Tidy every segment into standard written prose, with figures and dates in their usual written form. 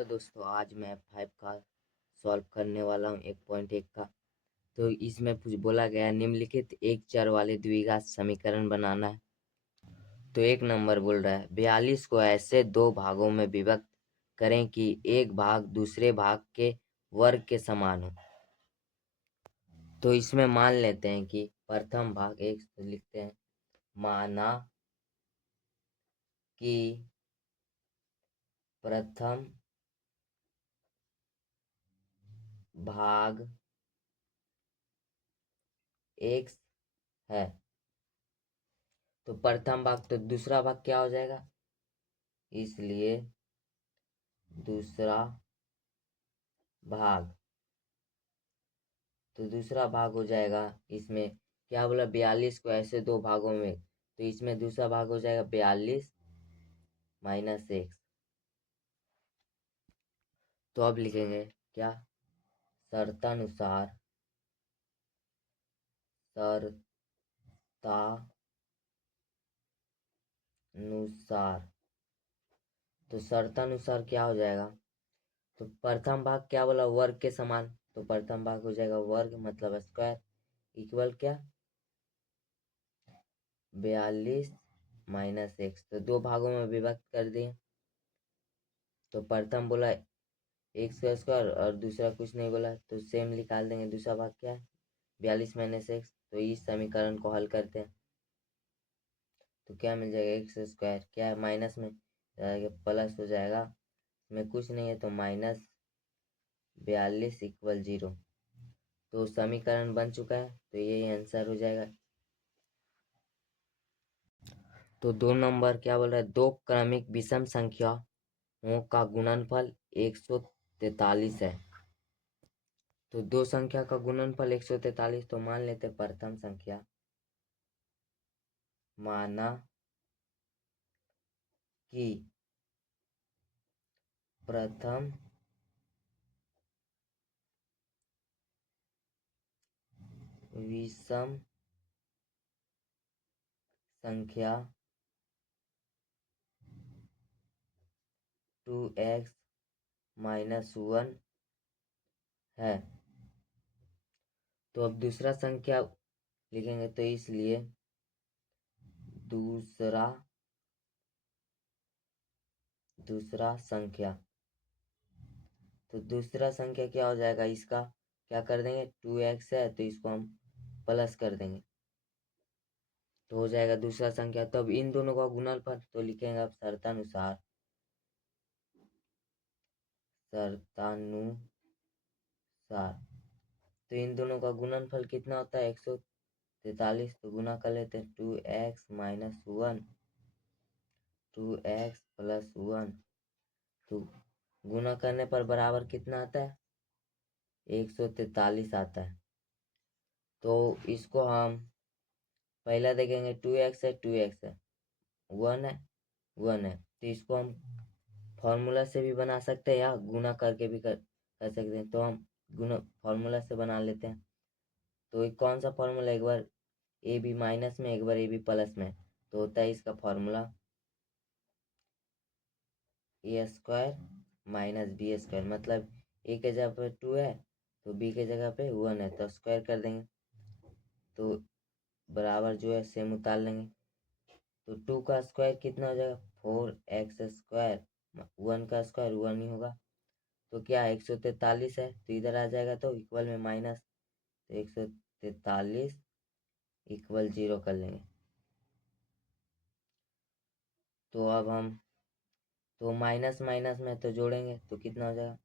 Hello दोस्तों, आज मैं 5 का सॉल्व करने वाला हूँ 1.1 का। तो इसमें कुछ बोला गया है, निम्नलिखित एक चर वाले द्विघात समीकरण बनाना है। तो एक नंबर बोल रहा है 42 को ऐसे दो भागों में विभक्त करें कि एक भाग दूसरे भाग के वर्ग के समान हो। तो इसमें मान लेते हैं कि प्रथम भाग एक लिखते हैं, माना कि प्रथम भाग x है। तो प्रथम भाग तो दूसरा भाग क्या हो जाएगा, इसलिए दूसरा भाग। तो दूसरा भाग हो जाएगा, इसमें क्या बोला 42 को ऐसे दो भागों में, तो इसमें दूसरा भाग हो जाएगा 42 माइनस एक्स। तो अब लिखेंगे क्या, शर्तानुसार शर्तानुसार तो शर्तानुसार क्या हो जाएगा, तो प्रथम भाग क्या बोला वर्ग के समान, तो प्रथम भाग हो जाएगा वर्ग मतलब स्क्वायर इक्वल क्या 42 माइनस एक्स। तो दो भागों में विभक्त कर दिए। तो प्रथम बोला एक्स का स्क्वायर और दूसरा कुछ नहीं बोला, तो सेम निकाल देंगे। दूसरा भाग क्या है 42 माइनस एक्स। तो इस समीकरण को हल करते हैं तो क्या मिल जाएगा, एक्स स्क्वायर क्या है माइनस में प्लस हो जाएगा, इसमें कुछ नहीं है तो माइनस 42 इक्वल 0। तो समीकरण बन चुका है, तो यही आंसर हो जाएगा। तो 2 नंबर क्या बोल रहा है, दो क्रमिक विषम संख्याओं का गुणनफल 143 है। तो दो संख्या का गुणनफल 143। तो मान लेते प्रथम संख्या, माना कि प्रथम विषम संख्या 2x माइनस 1 है। तो अब दूसरा संख्या लिखेंगे, तो इसलिए दूसरा संख्या, तो दूसरा संख्या क्या हो जाएगा, इसका क्या कर देंगे 2x है तो इसको हम प्लस कर देंगे, तो हो जाएगा दूसरा संख्या। तो अब इन दोनों का गुणनफल तो लिखेंगे अब शर्तानुसार। तो इन दोनों का गुणनफल कितना होता है 143। तो गुना कर लेते हैं 2x माइनस 1 2x प्लस 1। तो गुना करने पर बराबर कितना आता है 143 आता है। तो इसको हम पहला देखेंगे 2x है 2x है 1 है 1 है, तो इसको हम फॉर्मूला से भी बना सकते हैं या गुना करके भी कर सकते हैं। तो हम गुना फॉर्मूला से बना लेते हैं। तो एक कौन सा फॉर्मूला, एक बार ए बी माइनस में एक बार ए बी प्लस में, तो होता है इसका फॉर्मूला ए स्क्वायर माइनस बी स्क्वायर। मतलब ए के जगह पे 2 है तो बी के जगह पे 1 है, तो स्क्वायर कर देंगे तो बराबर जो है सेम उतार लेंगे। तो 2 का स्क्वायर कितना हो जाएगा 4x स्क्वायर, 1 का स्क्वायर 1 ही होगा। तो क्या 143 है तो इधर आ जाएगा तो इक्वल में माइनस, तो 143 इक्वल 0 कर लेंगे। तो अब हम तो माइनस माइनस में तो जोड़ेंगे तो कितना हो जाएगा,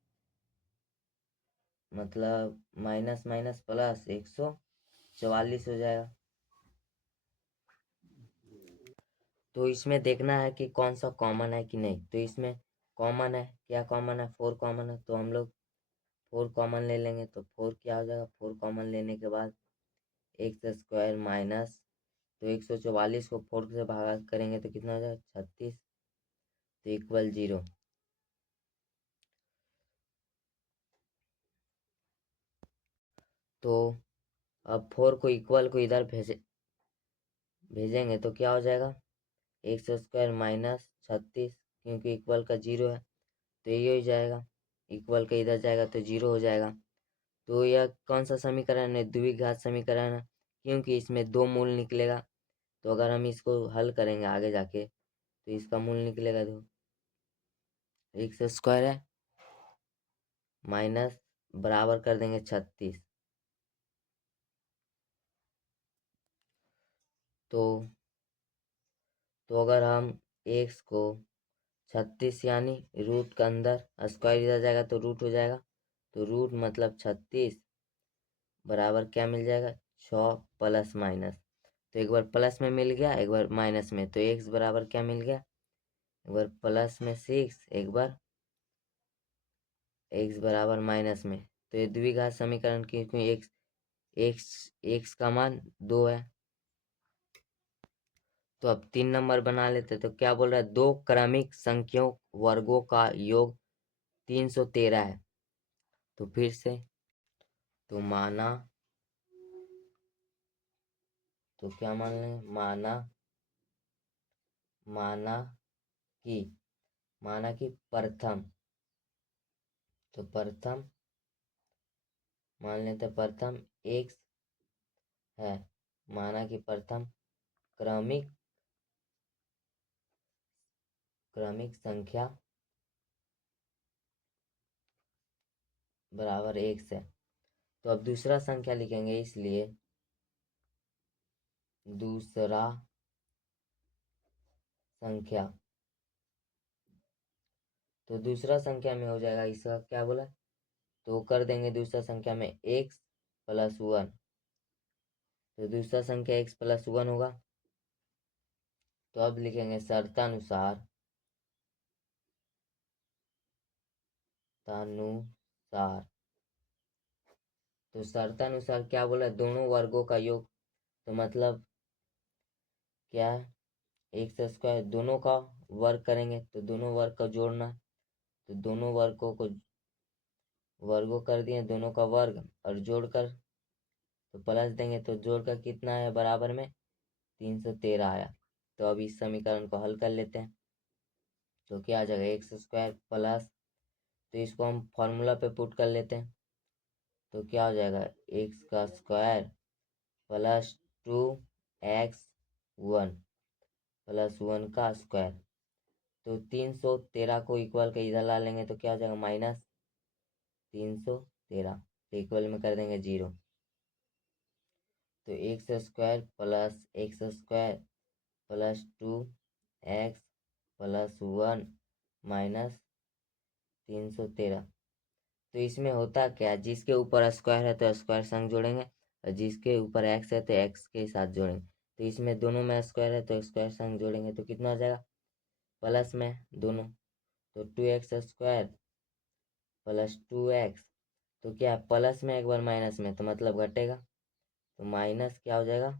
मतलब माइनस माइनस प्लस 144 हो जाएगा। तो इसमें देखना है कि कौन सा कॉमन है कि नहीं। तो इसमें कॉमन है, क्या कॉमन है 4 कॉमन है, तो हम लोग 4 कॉमन ले लेंगे। तो 4 क्या हो जाएगा, 4 कॉमन लेने के बाद एक्स स्क्वायर माइनस, तो 144 को 4 से भागा करेंगे तो कितना हो जाएगा 36, तो इक्वल 0। तो अब 4 को इक्वल को इधर भेजेंगे तो क्या हो जाएगा एक्स स्क्वायर माइनस 36, क्योंकि इक्वल का 0 है तो ये हो जाएगा, इक्वल का इधर जाएगा तो 0 हो जाएगा। तो यह कौन सा समीकरण है? द्विघात समीकरण है, क्योंकि इसमें 2 मूल निकलेगा। तो अगर हम इसको हल करेंगे आगे जाके तो इसका मूल निकलेगा 2, एक्स स्क्वायर है माइनस बराबर कर देंगे 36। तो अगर हम एक्स को 36 यानी रूट के अंदर स्क्वायर इधर जाएगा तो रूट हो जाएगा, तो रूट मतलब 36 बराबर क्या मिल जाएगा? 6 प्लस माइनस। तो एक बार प्लस में मिल गया, एक बार माइनस में, तो एक्स बराबर क्या मिल गया? एक बार प्लस में 6, एक बार एक्स बराबर माइनस में। तो ये द्विघात समीकरण क्योंकि एक्स एक्स एक्स का मान 2 है। तो अब 3 नंबर बना लेते। तो क्या बोल रहा है? 2 क्रमिक संख्यों वर्गों का योग 313 है। तो फिर से तो माना, तो क्या मान लें? माना कि प्रथम, तो प्रथम मान लेते प्रथम एक्स है, माना कि प्रथम क्रमिक संख्या बराबर एक्स है। तो अब दूसरा संख्या लिखेंगे, इसलिए दूसरा संख्या, तो दूसरा संख्या में हो जाएगा, इसका क्या बोला? तो कर देंगे दूसरा संख्या में एक्स प्लस 1। तो दूसरा संख्या एक्स प्लस 1 होगा। तो अब लिखेंगे शर्तानुसार तो शर्तानुसार क्या बोला? दोनों वर्गों का योग। तो मतलब क्या है? एक्स स्क्वायर दोनों का वर्ग करेंगे तो दोनों वर्ग का जोड़ना। तो दोनों वर्गों कर दिए, दोनों का वर्ग और जोड़कर तो प्लस देंगे, तो जोड़कर कितना है बराबर में? 313 आया। तो अब इस समीकरण को हल कर लेते हैं। तो क्या आ जाएगा? एक्स स्क्वायर प्लस, तो इसको हम फॉर्मूला पे पुट कर लेते हैं। तो क्या हो जाएगा? एक्स का स्क्वायर प्लस 2x1 प्लस 1 का स्क्वायर। तो 313 को इक्वल के इधर ला लेंगे तो क्या हो जाएगा? माइनस 313, तो इक्वल में कर देंगे 0। तो x square plus 2x plus 1 minus 313। तो इसमें होता क्या है? जिसके ऊपर स्क्वायर है तो स्क्वायर संग जोड़ेंगे, और जिसके ऊपर एक्स है तो एक्स के साथ जोड़ेंगे। तो इसमें दोनों में स्क्वायर है तो स्क्वायर संग जोड़ेंगे, तो कितना हो जाएगा? प्लस में दोनों, तो 2x स्क्वायर प्लस 2x, तो क्या है? प्लस में एक बार माइनस में, तो मतलब घटेगा, तो माइनस क्या हो जाएगा?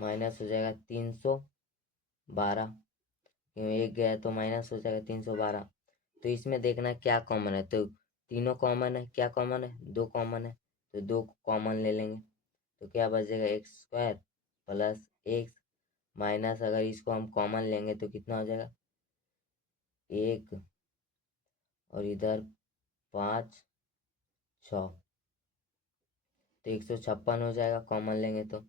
माइनस हो जाएगा 312, क्यों एक गया तो माइनस हो जाएगा 312। तो इसमें देखना क्या कॉमन है, तो तीनों कॉमन है। क्या कॉमन है? 2 कॉमन है, तो 2 कॉमन ले लेंगे। तो क्या बचेगा? X square plus x minus, अगर इसको हम कॉमन लेंगे तो कितना हो जाएगा? 1 और इधर 5 6, तो 156 हो जाएगा कॉमन लेंगे तो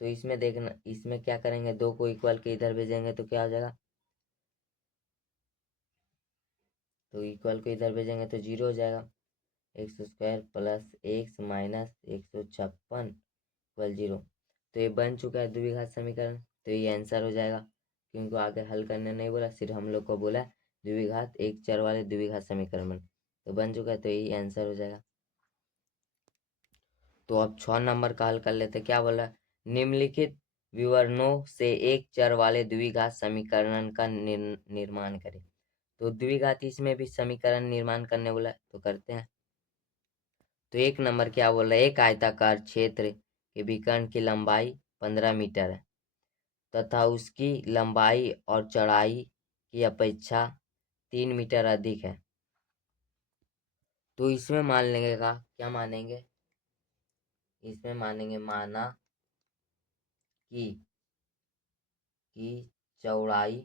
इसमें देखना, इसमें क्या करेंगे? 2 को इक्वल के इधर भेजेंगे तो क्या हो जाएगा? तो इक्वल को इधर भेजेंगे तो 0 हो जाएगा। X square plus x minus 156 equal 0। तो ये बन चुका है द्विघात समीकरण। तो ये आंसर हो जाएगा, क्योंकि आगे हल करने नहीं बोला, सिर्फ हम लोग को बोला द्विघात एक चर वाले द्विघात समीकरण बन, तो बन चुका है, तो यही आंसर हो जाएगा। तो अब 6 नंबर का हल कर लेते। क्या बोला? निम्नलिखित विवरणों से एक चर वाले द्विघात समीकरण का निर्माण करें। तो द्विघात इसमें भी समीकरण निर्माण करने बोला है, तो करते हैं। तो 1 नंबर क्या बोल रहा है? एक आयताकार क्षेत्र के विकर्ण की लंबाई 15 मीटर है तथा उसकी लंबाई और चौड़ाई की अपेक्षा 3 मीटर अधिक है। तो इसमें मान लेंगे का क्या मानेंगे? इसमें मानेंगे माना कि चौड़ाई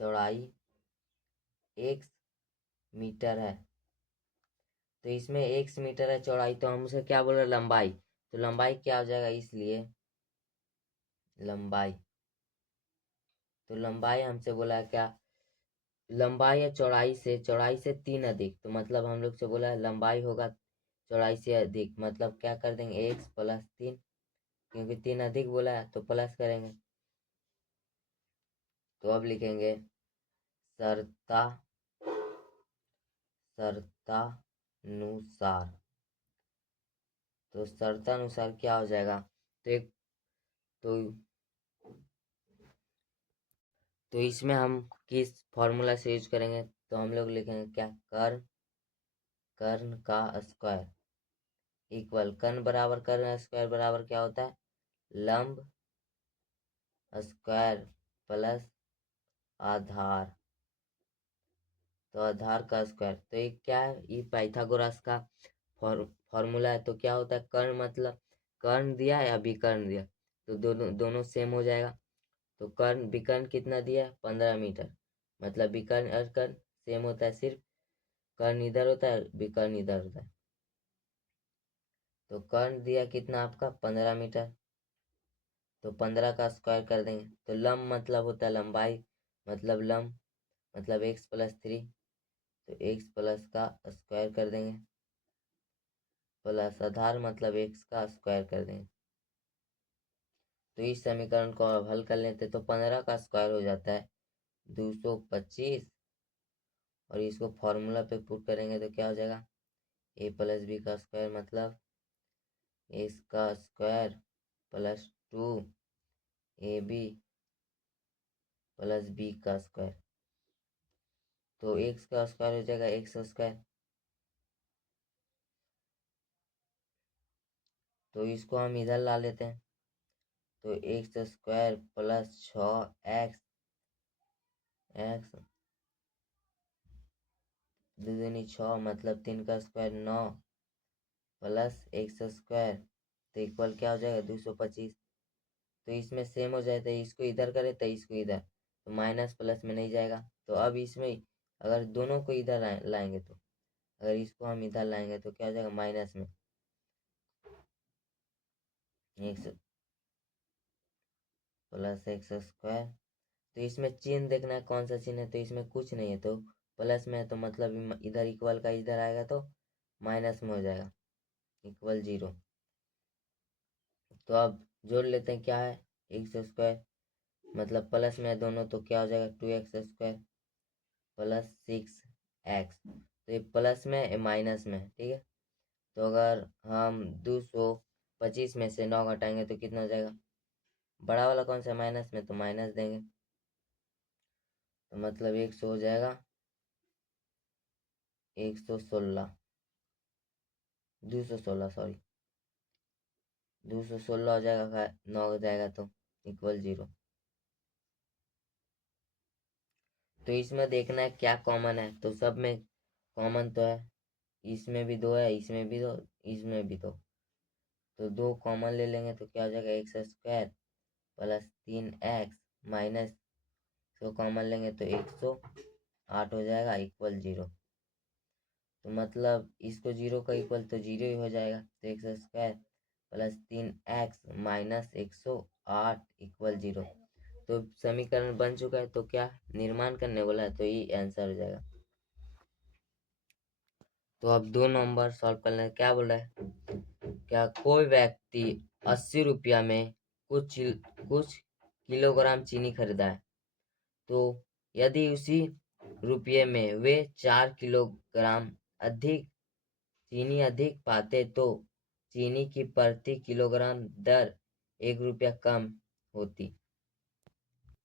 चौड़ाई x मीटर है, तो इसमें x मीटर है चौड़ाई, तो हम उसे क्या बोल रहे हैं, लंबाई। तो लंबाई क्या हो जाएगा, इसलिए लंबाई, तो लंबाई हमसे बोला है क्या, लंबाई है चौड़ाई से 3 अधिक, तो मतलब हम लोग से बोला है लंबाई होगा चौड़ाई से अधिक, मतलब क्या कर देंगे x प्लस 3, क्योंकि 3 अधिक बोला है तो प्लस करेंगे। तो अब लिखेंगे शर्ता शर्तानुसार, तो शर्तानुसार क्या हो जाएगा, तो एक तो तो इसमें हम किस फॉर्मूला से यूज करेंगे, तो हम लोग लिखेंगे क्या, कर्ण का स्क्वायर इक्वल, कर्ण बराबर कर्ण स्क्वायर बराबर क्या होता है, लंब स्क्वायर प्लस आधार, तो आधार का स्क्वायर, तो ये क्या है, ये पाइथागोरस का फॉर्मूला है। तो क्या होता है, कर्ण मतलब कर्ण दिया या विकर्ण दिया, तो दोनों दोनों सेम हो जाएगा। तो कर्ण विकर्ण कितना दिया है, 15 मीटर, मतलब विकर्ण और कर्ण सेम होता है, सिर्फ कर्ण इधर होता है विकर्ण इधर होता है। तो कर्ण दिया कितना आपका 15 मीटर, तो 15 का स्क्वायर कर देंगे। तो लंब मतलब होता है लंबाई, मतलब लंब मतलब x प्लस 3, तो x प्लस का स्क्वायर कर देंगे, प्लस आधार मतलब x का स्क्वायर कर देंगे। तो इस समीकरण को अब हल कर लेते, तो 15 का स्क्वायर हो जाता है 225, और इसको फॉर्मूला पे पुट करेंगे तो क्या हो जाएगा, a प्लस बी का स्क्वायर मतलब x का square plus 2ab plus B का स्क्वायर, तो x का स्क्वायर हो जाएगा x स्क्वायर, तो इसको हम इधर ला लेते हैं, तो एक्स स्क्वायर प्लस 6x दूनी 6 मतलब 3 का स्क्वायर 9 प्लस एक्स स्क्वायर, तो इक्वल क्या हो जाएगा 225। तो इसमें सेम हो जाए, तो इसको इधर करें तो इसको इधर, तो माइनस प्लस में नहीं जाएगा। तो अब इसमें अगर दोनों को इधर लाएंगे, तो अगर इसको हम इधर लाएंगे तो क्या हो जाएगा, माइनस में एक्स प्लस एक्स स्क्वायर, तो इसमें चिन्ह देखना है कौन सा चिन्ह है, तो इसमें कुछ नहीं है, तो प्लस में है, तो मतलब इधर इक्वल का इधर आएगा तो माइनस में हो जाएगा, इक्वल 0। तो अब जोड़ लेते हैं, क्या है एक्स स्क्वायर, मतलब प्लस में है दोनों, तो क्या हो जाएगा 2x स्क्वायर प्लस 6x, तो ये प्लस में है माइनस में है, ठीक है। तो अगर हम 225 में से 9 घटाएंगे तो कितना हो जाएगा, बड़ा वाला कौन सा माइनस में, तो माइनस देंगे, तो मतलब 100 हो जाएगा 116, 216 सॉरी 216 हो जाएगा, 9 हो जाएगा तो इक्वल 0। तो इसमें देखना है क्या कॉमन है, तो सब में कॉमन तो है, इसमें भी 2 है, इसमें भी 2, इसमें भी 2, तो 2 कॉमन ले लेंगे तो क्या हो जाएगा x square plus 3x minus, तो कॉमन लेंगे तो 108 हो जाएगा इक्वल 0। तो मतलब इसको 0 का इक्वल तो 0 ही हो जाएगा, तो x square plus 3x minus 108 equal 0। तो समीकरण बन चुका है, तो क्या निर्माण करने वाला है, तो ये आंसर हो जाएगा। तो अब 2 नंबर सॉल्व करना है, क्या बोल रहा है, क्या कोई व्यक्ति 80 रुपया में कुछ किलोग्राम चीनी खरीदा है, तो यदि उसी रुपये में वे 4 किलोग्राम चीनी अधिक पाते, तो चीनी की प्रति किलोग्राम दर 1 रुपया कम होती।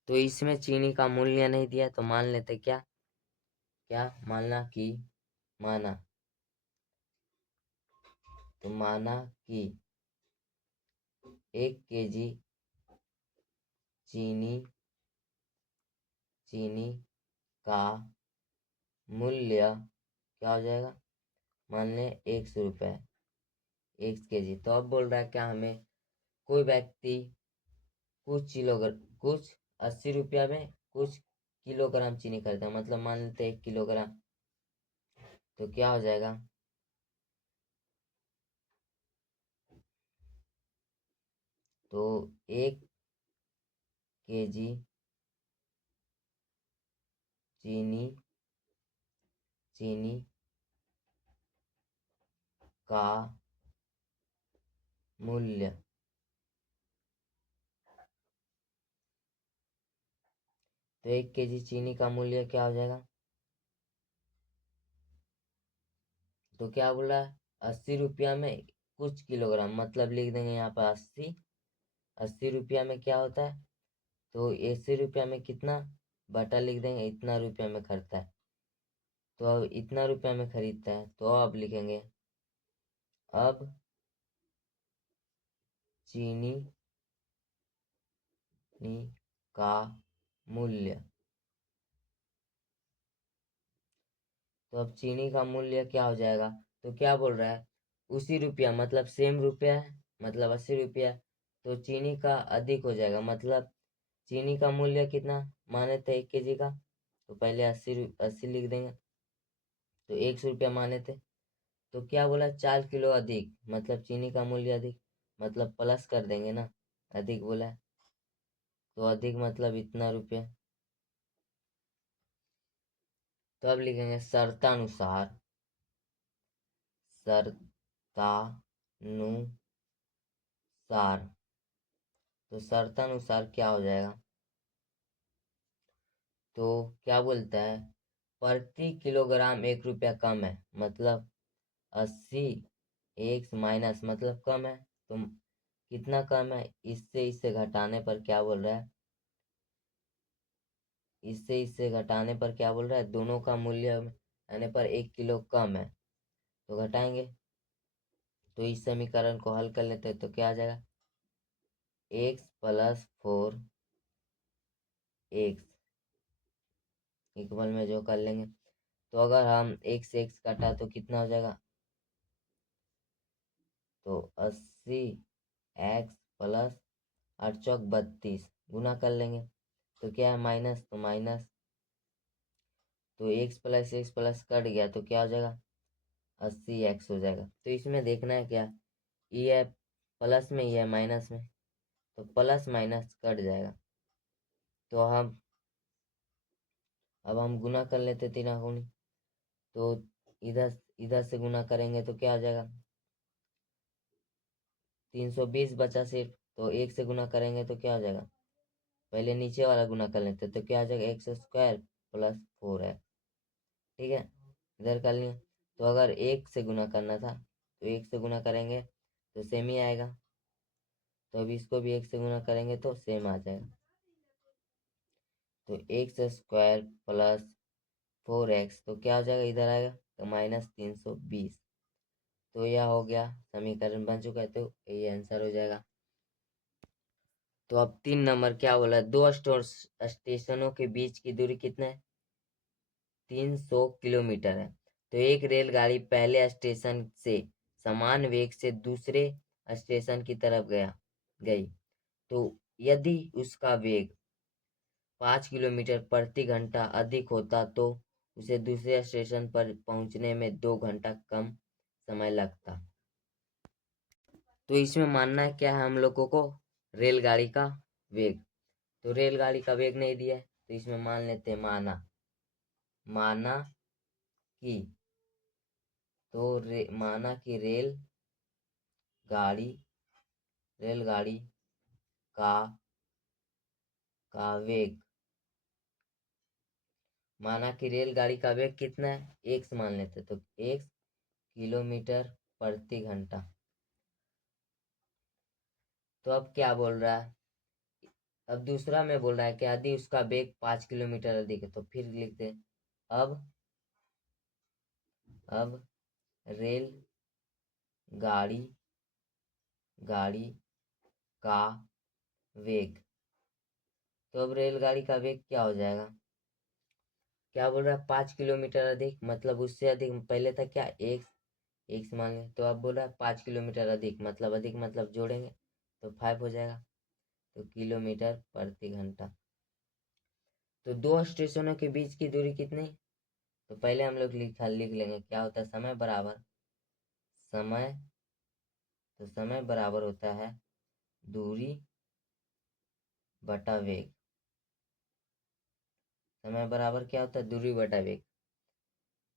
तो इसमें चीनी का मूल्य नहीं दिया, तो मान लेते क्या क्या माना तो माना कि 1 केजी चीनी का मूल्य क्या हो जाएगा, मान लें 100 रुपये 1 केजी। तो अब बोल रहा है क्या, हमें कोई व्यक्ति कुछ 80 रुपया में कुछ किलोग्राम चीनी खरीदा, मतलब मान लेते 1 किलोग्राम, तो क्या हो जाएगा, तो 1 केजी चीनी चीनी का मूल्य, तो 1 केजी चीनी का मूल्य क्या हो जाएगा, तो क्या बोला, 80 रुपया में कुछ किलोग्राम, मतलब लिख देंगे यहाँ पर 80, 80 रुपया में क्या होता है, तो 80 रुपया में कितना बटा लिख देंगे, इतना रुपया में खरीदता है, तो अब इतना रुपया में खरीदता है, तो अब लिखेंगे, अब चीनी का मूल्य, तो अब चीनी का मूल्य क्या हो जाएगा, तो क्या बोल रहा है, उसी रुपया, मतलब सेम रुपया है, मतलब 80 रुपया, तो चीनी का अधिक हो जाएगा, मतलब चीनी का मूल्य कितना माने थे 1 केजी का, तो पहले 80 लिख देंगे, तो 100 रुपया माने थे, तो क्या बोला, 4 किलो अधिक, मतलब चीनी का मूल्य अधिक, मतलब प्लस कर देंगे ना, अधिक बोला है, तो अधिक मतलब इतना रुपया, तो अब लिखेंगे शर्तानुसार, शर्तानुसार, तो शर्तानुसार क्या हो जाएगा, तो क्या बोलता है, प्रति किलोग्राम 1 रुपया कम है, मतलब 80 एक माइनस मतलब कम है, तो कितना कम है, इससे इससे घटाने पर क्या बोल रहा है, इससे इससे घटाने पर क्या बोल रहा है, दोनों का मूल्य आने पर 1 किलो कम है, तो घटाएंगे, तो इस समीकरण को हल कर लेते हैं, तो क्या आ जाएगा, x+4x इक्वल में जो कर लेंगे, तो अगर हम x काटा तो कितना हो जाएगा, तो 80x+8 चौक 32 गुना कर लेंगे, तो क्या है माइनस, तो माइनस, तो x+x+ कट गया, तो क्या हो जाएगा, 80x हो जाएगा, तो इसमें देखना है क्या, ये है प्लस में, ये है माइनस में, तो प्लस माइनस कट जाएगा, तो हम अब हम गुना कर लेते 3 गुनी, तो इधर इधर से गुना करेंगे तो क्या हो जाएगा, 320 बचा सिर्फ, तो 1 से गुना करेंगे तो क्या हो जाएगा, पहले नीचे वाला गुना कर लेते तो क्या आ जाएगा, x² + 4 है, ठीक है, इधर कर लिया, तो अगर 1 से गुना करना था तो 1 से गुना करेंगे तो सेम ही आएगा, तो अब इसको भी 1 से गुना करेंगे तो सेम आ जाएगा, तो x² + 4x, तो क्या हो जाएगा, इधर आएगा तो -320, तो यह हो गया, समीकरण बन चुका है, तो ये आंसर हो जाएगा। तो अब 3 नंबर क्या बोला, दो स्टेशनों के बीच की दूरी कितना है, 300 किलोमीटर है, तो एक रेलगाड़ी पहले स्टेशन से समान वेग से दूसरे स्टेशन की तरफ गई, तो यदि उसका वेग 5 किलोमीटर प्रति घंटा अधिक होता तो उसे दूसरे स्टेशन पर पहुंचने में 2 घंटा कम समय लगता, तो इसमें मानना है क्या है हम लोगों को, रेलगाड़ी का वेग, तो रेलगाड़ी का वेग नहीं दिया है, तो इसमें मान लेते हैं माना कि, तो माना कि रेलगाड़ी का वेग, माना कि रेलगाड़ी का वेग कितना है, x मान लेते, तो x किलोमीटर प्रति घंटा, तो अब क्या बोल रहा है, अब दूसरा में बोल रहा है कि यदि उसका वेग 5 किलोमीटर अधिक है, तो फिर लिखते हैं, अब रेल गाड़ी का वेग, तो अब रेलगाड़ी का वेग क्या हो जाएगा, क्या बोल रहा है 5 किलोमीटर अधिक, मतलब उससे अधिक, पहले था क्या एक्स मान लें, तो अब बोल रहा है 5 किलोमीटर अधिक मतलब जोड़ेंगे तो 5 हो जाएगा, तो किलोमीटर प्रति घंटा, तो दो स्टेशनों के बीच की दूरी कितनी? तो पहले हम लोग लिख लेंगे क्या होता है समय बराबर समय। तो समय बराबर होता है दूरी बटा वेग। समय बराबर क्या होता है? दूरी बटा वेग।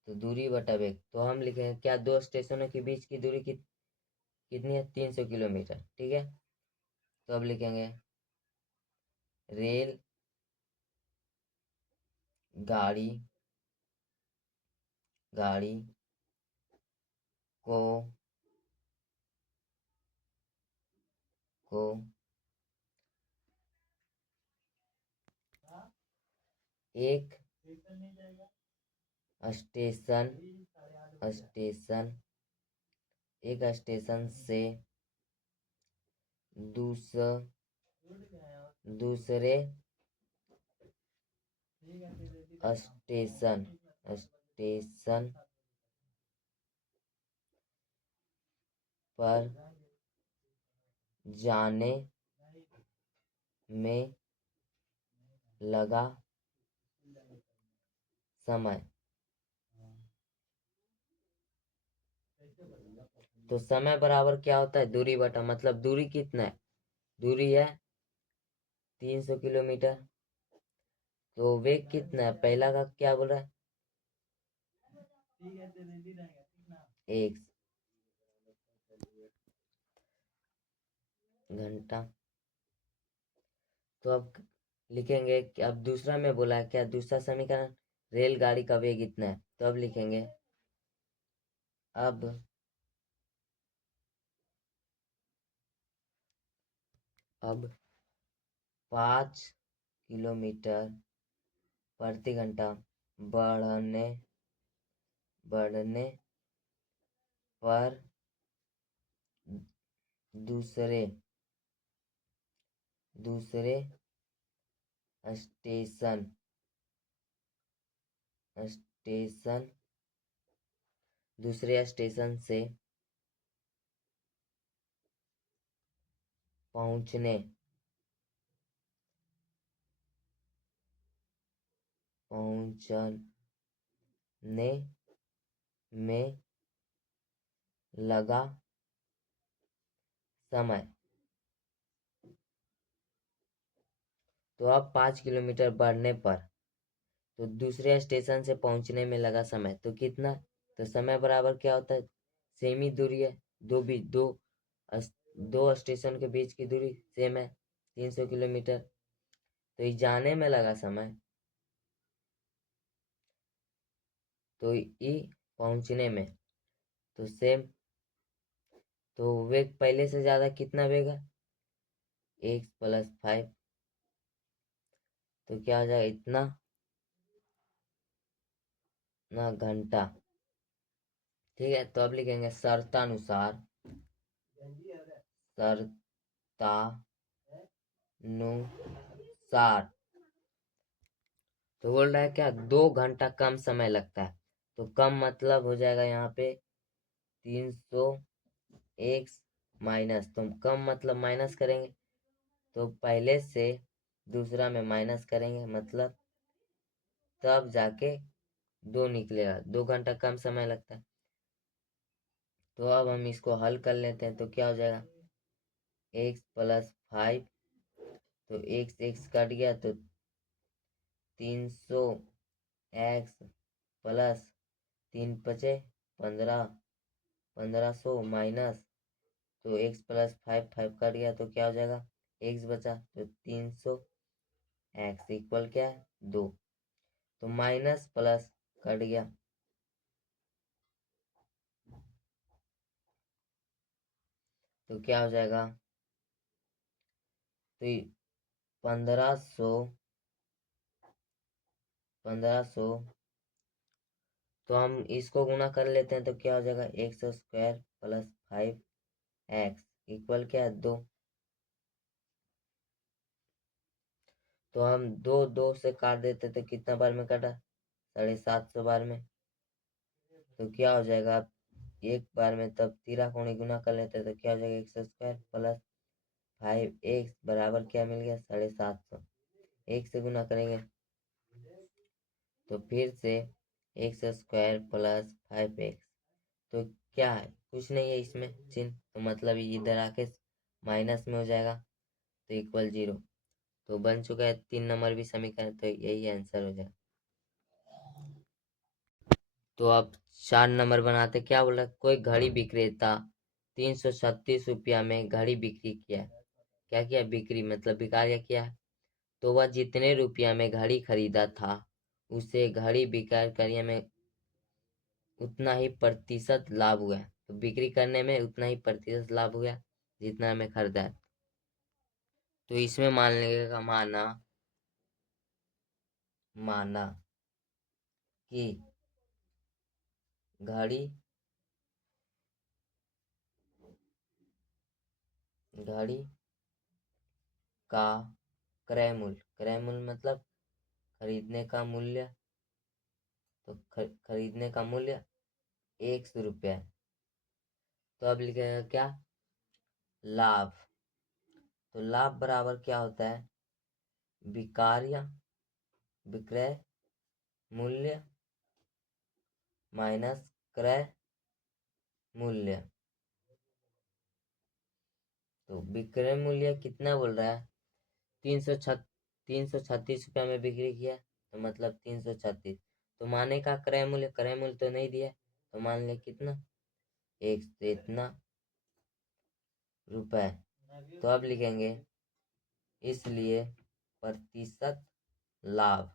तो दूरी बटा वेग, तो हम लिखेंगे क्या दो स्टेशनों के बीच की दूरी कितनी है? 300 किलोमीटर। ठीक है, तो अब लिखेंगे रेल गाड़ी गाड़ी को को एक स्टेशन स्टेशन एक स्टेशन से दूसरे स्टेशन पर जाने में लगा समय। तो समय बराबर क्या होता है? दूरी बटा, मतलब दूरी कितना है? दूरी है 300 किलोमीटर। तो वेग कितना है? पहला का क्या बोल रहा है? एक घंटा। तो अब लिखेंगे कि अब दूसरा में बोला है क्या? दूसरा समीकरण रेलगाड़ी का वेग इतना है। तो अब लिखेंगे अब 5 किलोमीटर प्रति घंटा बढ़ने बढ़ने पर दूसरे दूसरे स्टेशन स्टेशन दूसरे स्टेशन से पहुंचने में लगा समय। तो अब 5 किलोमीटर बढ़ने पर, तो दूसरे स्टेशन से पहुंचने में लगा समय तो कितना? तो समय बराबर क्या होता है? सेम ही दूरी है, दो स्टेशन के बीच की दूरी सेम है 300 किलोमीटर। तो ये जाने में लगा समय, तो ये पहुंचने में तो सेम। तो वेग पहले से ज्यादा कितना वेग है? x + 5। तो क्या हो जाएगा? इतना ना घंटा। ठीक है, तो अब लिखेंगे शर्तानुसार शर्तानुसार। तो बोल रहा है क्या 2 घंटा कम समय लगता है। तो कम मतलब हो जाएगा यहाँ पे 300 x माइनस, तो कम मतलब माइनस करेंगे तो पहले से दूसरा में माइनस करेंगे, मतलब तब जाके 2 निकलेगा। 2 घंटा कम समय लगता है। तो अब हम इसको हल कर लेते हैं। तो क्या हो जाएगा? x + 5। तो x कट गया तो 300 x प्लस 3×5 = 15, 1500 माइनस, तो x + 5 5 कट गया तो क्या हो जाएगा? x बचा तो 300 x इक्वल क्या है? 2। तो माइनस प्लस कट गया तो क्या हो जाएगा? तो 1500 तो हम इसको गुना कर लेते हैं तो क्या हो जाएगा? x² + 5x इक्वल क्या है? 2। तो हम 2 से काट देते तो कितना बार में कटा? 750 बार में। तो क्या हो जाएगा? एक बार में तब तिराकोणी गुना कर लेते तो क्या हो जाएगा? x² + 5x बराबर क्या मिल गया? 750। एक से गुना करेंगे तो फिर से एक्स स्क्वायर प्लस 5x, तो क्या है, कुछ नहीं है इसमें चिन्ह, तो मतलब ये इधर आके माइनस में हो जाएगा, तो इक्वल 0। तो बन चुका है 3 नंबर भी समीकरण, तो यही आंसर हो जाएगा। तो अब 4 नंबर बनाते, क्या बोला, कोई घड़ी विक्रेता 336 रुपया में घड़ी बिक्री किया है। क्या किया, बिक्री मतलब बिकाया किया है। तो वह जितने रुपया में घड़ी खरीदा था उसे घड़ी बिक्री करने में उतना ही प्रतिशत लाभ हुआ है। तो बिक्री करने में उतना ही प्रतिशत लाभ हुआ जितना में खरीदा है। तो इसमें मान लेगा, माना माना कि घड़ी घड़ी का क्रय मूल्य मतलब खरीदने का मूल्य, तो खरीदने का मूल्य 100 रुपया है। तो अब लिखेगा क्या, लाभ। तो लाभ बराबर क्या होता है, विक्रय मूल्य माइनस क्रय मूल्य। तो विक्रय मूल्य कितना बोल रहा है, 336 रुपया में बिक्री किया, तो मतलब 336। तो माने का क्रय मूल्य तो नहीं दिया, तो मान ले कितना, एक से इतना रुपए। तो अब लिखेंगे इसलिए प्रतिशत लाभ।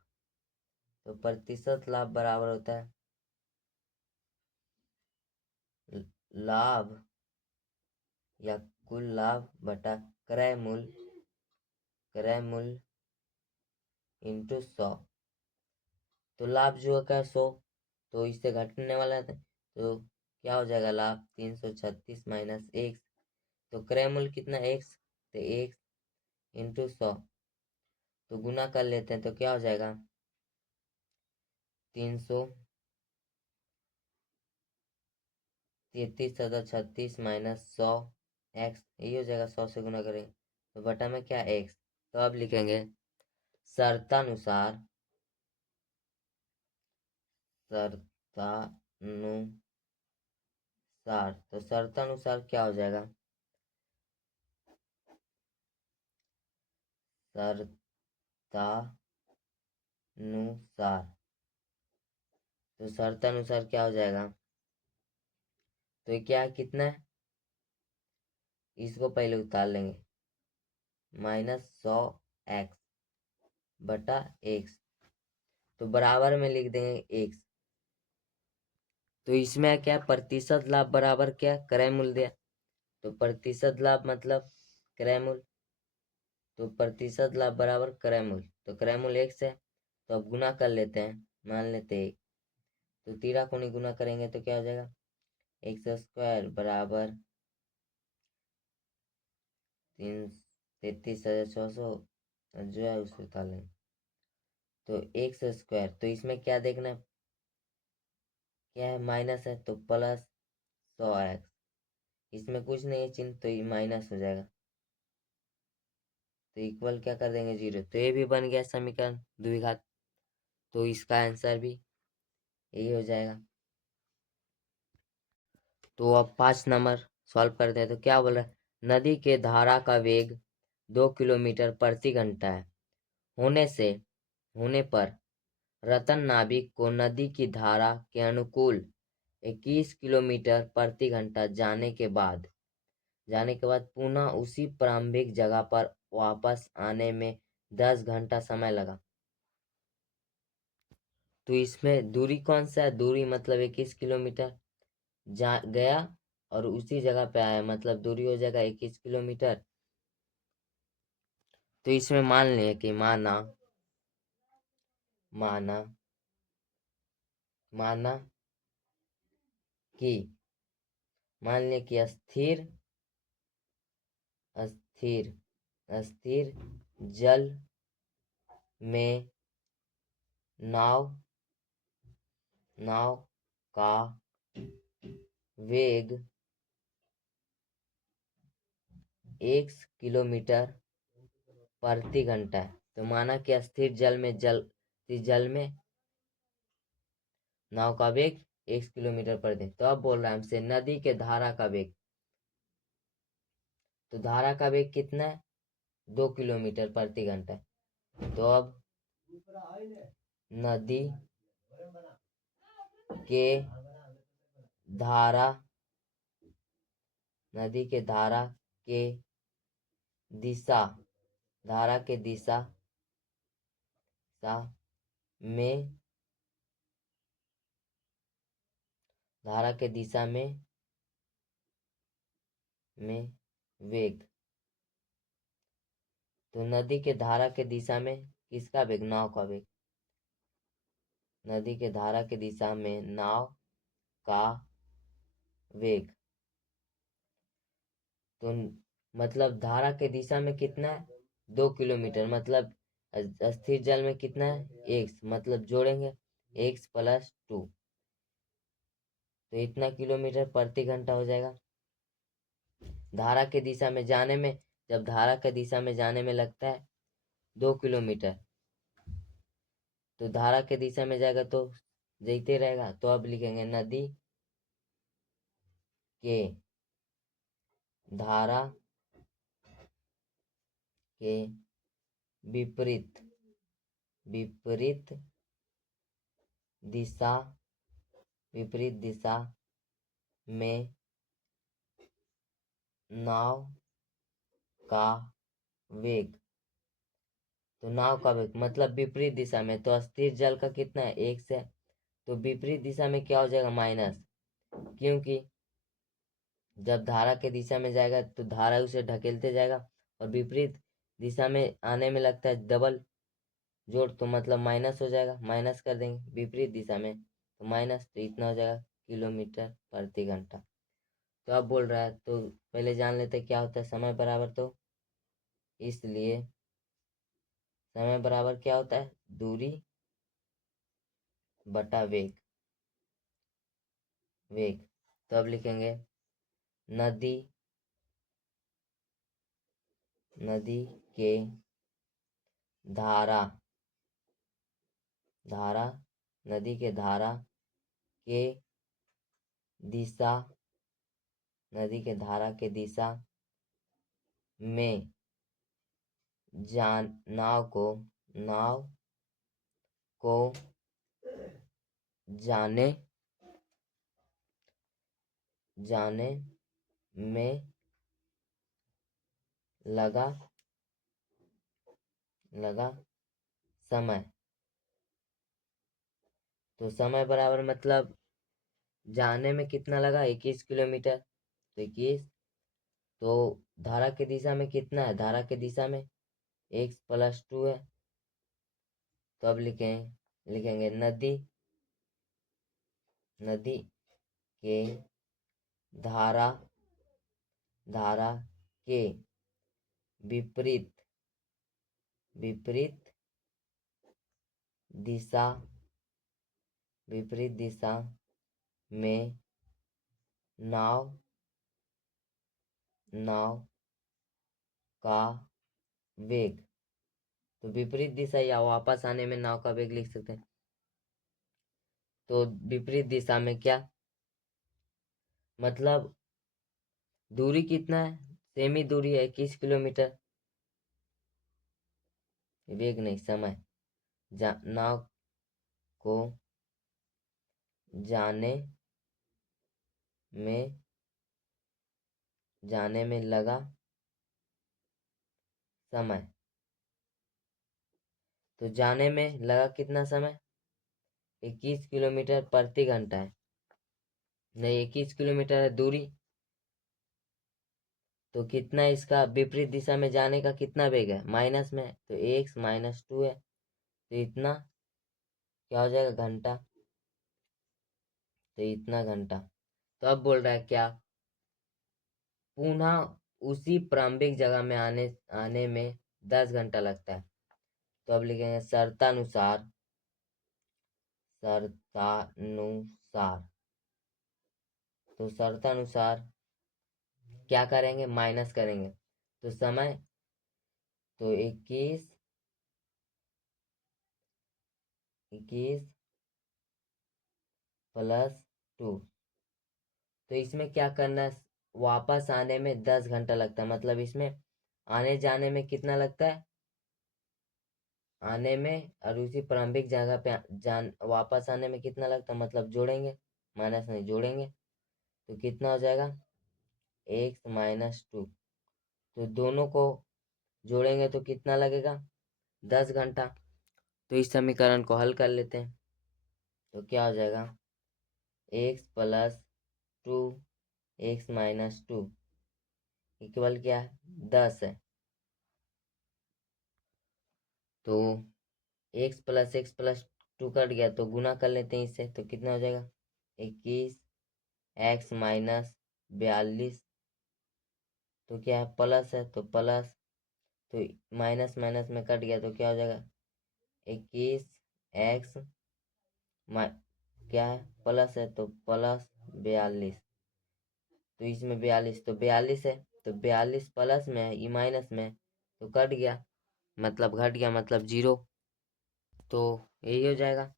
तो प्रतिशत लाभ बराबर होता है लाभ या कुल लाभ बटा क्रय मूल्य इंटू 100। तो लाभ जो है 100, तो इससे घटने वाला है, तो क्या हो जाएगा, लाभ 336 माइनस एक्स। तो क्रय मूल्य कितना, एक्स, तो एक्स इंटू 100। तो गुना कर लेते हैं, तो क्या हो जाएगा, 333 माइनस 100 एक्स, यही हो जाएगा, 100 से गुना करेंगे तो बटा में क्या, एक्स। तो अब लिखेंगे शर्तानुसार तो शर्तानुसार क्या हो जाएगा, शर्तानुसार। तो शर्तानुसार क्या हो जाएगा, तो ये क्या है, कितना है, इसको पहले उतार लेंगे, -100x बटा एक्स, तो बराबर में लिख देंगे एक्स। तो इसमें क्या, प्रतिशत लाभ बराबर क्या, क्रय मूल्य दिया, तो प्रतिशत लाभ मतलब क्रय मूल्य, तो प्रतिशत लाभ बराबर क्रय मूल्य, तो क्रय मूल्य एक्स है। तो अब गुना कर लेते हैं, मान लेते हैं, तो तीरा को नहीं गुना करेंगे तो क्या हो जाएगा, एक्स स्क्वायर बराबर 33,600 जो है उसको उतार लेंगे, तो एक्स स्क्वायर। तो इसमें क्या देखना है, क्या है, माइनस है, तो प्लस 100x। इसमें कुछ नहीं है चिन्ह, तो ये माइनस हो जाएगा, तो इक्वल क्या कर देंगे, 0। तो ये भी बन गया समीकरण द्विघात। तो इसका आंसर भी यही हो जाएगा। तो अब 5 नंबर सॉल्व करते हैं। तो क्या बोल रहा है, नदी के धारा का वेग 2 किलोमीटर प्रति घंटा है, होने पर रतन नाविक को नदी की धारा के अनुकूल 21 किलोमीटर प्रति घंटा जाने के बाद पुनः उसी प्रारंभिक जगह पर वापस आने में 10 घंटा समय लगा। तो इसमें दूरी कौन सा है, दूरी मतलब 21 किलोमीटर जा गया और उसी जगह पे आया, मतलब दूरी हो जाएगा 21 किलोमीटर। तो इसमें मान लें कि माना माना कि मान लें कि स्थिर स्थिर जल में नाव का वेग 1 किलोमीटर प्रति घंटा है। तो माना कि स्थिर जल में नाव का वेग x किलोमीटर पर दिन। तो अब बोल रहा है हमसे नदी के धारा का वेग। तो धारा का वेग कितना है? 2 किलोमीटर प्रति घंटा। तो अब नदी के धारा के दिशा धारा के दिशा में धारा के दिशा में वेग। तो नदी के धारा के दिशा में किसका वेग? नाव का वेग। नदी के धारा के दिशा में नाव का वेग। तो मतलब धारा के दिशा में कितना है? 2 किलोमीटर। मतलब स्थिर जल में कितना है? x। मतलब जोड़ेंगे x + 2, तो इतना किलोमीटर प्रति घंटा हो जाएगा। धारा के दिशा में जाने में, जब धारा के दिशा में जाने में लगता है 2 किलोमीटर, तो धारा के दिशा में जाएगा तो जैते रहेगा। तो अब लिखेंगे नदी के धारा के विपरीत दिशा में नाव का वेग। तो नाव का वेग मतलब विपरीत दिशा में, तो स्थिर जल का कितना है? x है। तो विपरीत दिशा में क्या हो जाएगा? माइनस, क्योंकि जब धारा के दिशा में जाएगा तो धारा उसे ढकेलते जाएगा, और विपरीत दिशा में आने में लगता है डबल जोड़, तो मतलब माइनस हो जाएगा। माइनस कर देंगे विपरीत दिशा में, तो माइनस, तो इतना हो जाएगा किलोमीटर प्रति घंटा। तो अब बोल रहा है, तो पहले जान लेते क्या होता है समय बराबर। तो इसलिए समय बराबर क्या होता है? दूरी बटा वेग। तो अब लिखेंगे नदी के धारा नदी के धारा के दिशा में नाव को जाने में लगा समय। तो समय बराबर मतलब जाने में कितना लगा? 21 किलोमीटर। तो 21, तो धारा की दिशा में कितना है? धारा की दिशा में x + 2 है। तो अब लिखेंगे नदी के धारा के विपरीत दिशा में नाव का वेग। तो विपरीत दिशा या वापस आने में नाव का वेग लिख सकते हैं। तो विपरीत दिशा में क्या मतलब दूरी कितना है? सेमी दूरी है 21 किलोमीटर। वेग नहीं, समय। नाव को जाने में लगा समय। तो जाने में लगा कितना समय? 21 किलोमीटर प्रति घंटा है। नहीं, 21 किलोमीटर है दूरी। तो कितना इसका विपरीत दिशा में जाने का कितना वेग है? माइनस में, तो x - 2 है। तो इतना क्या हो जाएगा? घंटा। तो इतना घंटा। तो अब बोल रहा है क्या? पुनः उसी प्रारंभिक जगह में आने में 10 घंटा लगता है। तो अब लिखेंगे शर्तानुसार तो शर्तानुसार क्या करेंगे? माइनस करेंगे। तो समय, तो 21 +2। तो इसमें क्या करना है, वापस आने में 10 घंटा लगता है, मतलब इसमें आने जाने में कितना लगता है, आने में और उसी प्रारंभिक जगह पे वापस आने में कितना लगता है, मतलब जोड़ेंगे, माइनस नहीं जोड़ेंगे, तो कितना हो जाएगा x-2। तो दोनों को जोड़ेंगे तो कितना लगेगा 10 घंटा। तो इस समीकरण को हल कर लेते हैं, तो क्या हो जाएगा x+2 x-2 इक्वल क्या है 10 है। तो x+2 कट गया तो गुना कर लेते हैं इससे, तो कितना हो जाएगा 21 x-42। तो क्या है प्लस है तो प्लस, तो माइनस माइनस में कट गया तो क्या हो जाएगा 21 x क्या है प्लस है तो +42। तो इसमें 42 तो 42 है, तो 42 प्लस में है, ये माइनस में है, तो कट गया मतलब घट गया मतलब 0। तो यही हो जाएगा।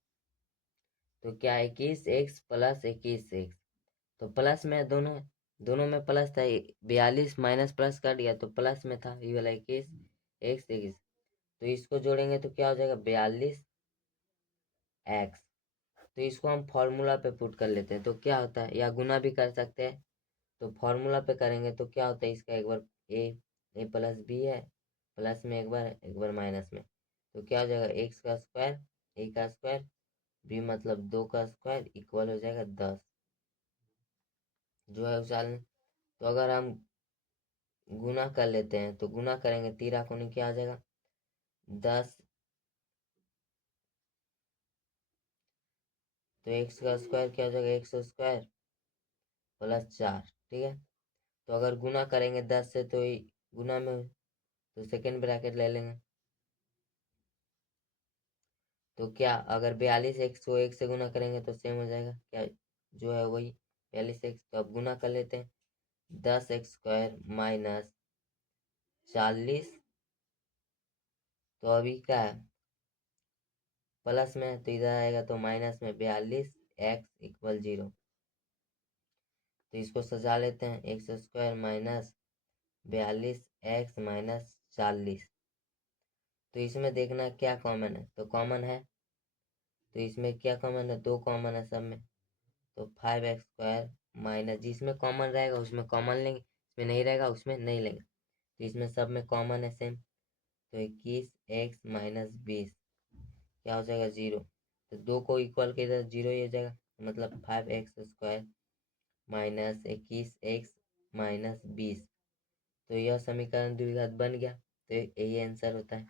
तो क्या 21x + 21x, तो प्लस में है, दोनों में प्लस था, 42 माइनस प्लस कट गया तो प्लस में था ये वाला 21x21। तो इसको जोड़ेंगे तो क्या हो जाएगा 42x। तो इसको हम फॉर्मूला पे पुट कर लेते हैं, तो क्या होता है, या गुना भी कर सकते हैं। तो फॉर्मूला पे करेंगे तो क्या होता है, इसका एक बार a+b है, प्लस में एक बार माइनस में, तो क्या हो जाएगा x का स्क्वायर a का स्क्वायर b मतलब 2 का स्क्वायर इक्वल हो जाएगा 10 जो है उछाल। तो अगर हम गुना कर लेते हैं तो गुना करेंगे 13 को, क्या आ जाएगा 10, तो x का स्क्वायर क्या हो जाएगा x स्क्वायर +4। ठीक है, तो अगर गुना करेंगे 10 से तो गुना में तो सेकेंड ब्रैकेट ले लेंगे। तो क्या अगर 42x को 1 से गुना करेंगे तो सेम हो जाएगा क्या, जो है वही 42x। तो अब गुना कर लेते हैं 10x² - 40। तो अभी क्या है प्लस में, तो इधर आएगा तो माइनस में 42x = 0। तो इसको सजा लेते हैं x² - 42x - 40। तो इसमें देखना क्या कॉमन है, तो कॉमन है, तो इसमें क्या कॉमन है 2 कॉमन है सब में, तो 5x² माइनस, जिसमें कॉमन रहेगा उसमें कॉमन लेंगे, इसमें नहीं रहेगा उसमें नहीं लेंगे, तो इसमें सब में कॉमन है सेम। तो 21x - 20 क्या हो जाएगा 0। तो 2 को इक्वल के इधर 0 ही हो जाएगा, मतलब 5x² - 21x - 20। तो यह समीकरण द्विघात बन गया, तो यही आंसर होता है।